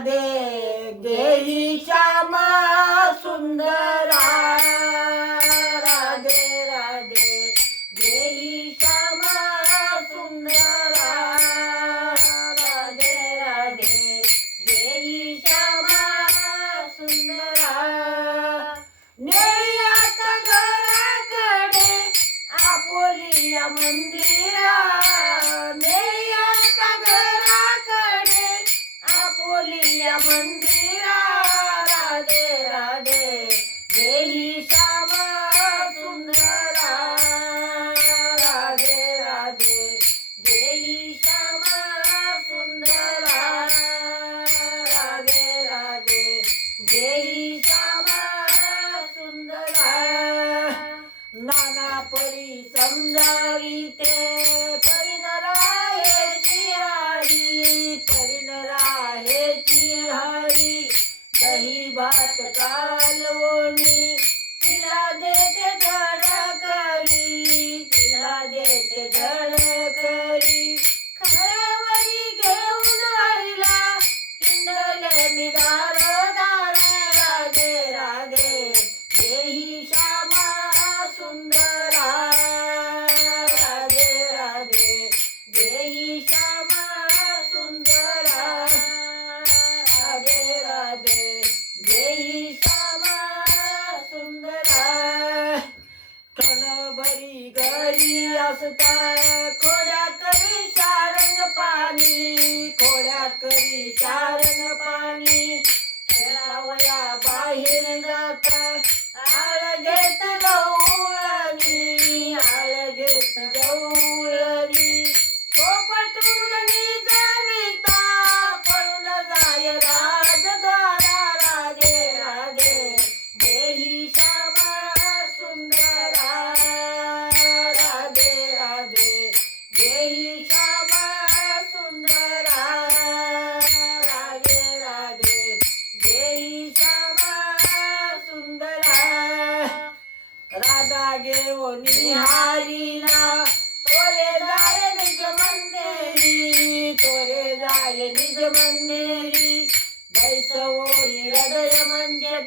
दे देई श्यामा सुंदरा. नाना परी समजाविते परिणरायची हरी परिणरायची हरी दही भात कालवणी तिला देते धडा. घरी असता खोड्या करी शारंग पाणी खोड्या करी शारंग पाणी. खेळावया बाहेर जाता आळ घेत गौळणी आळ घेत गौळ दादा घेऊ निहारीना तोरे जाय निज मंदेरी तोरे जाय निज मंदेरी बैसवो हृदय म्हणजे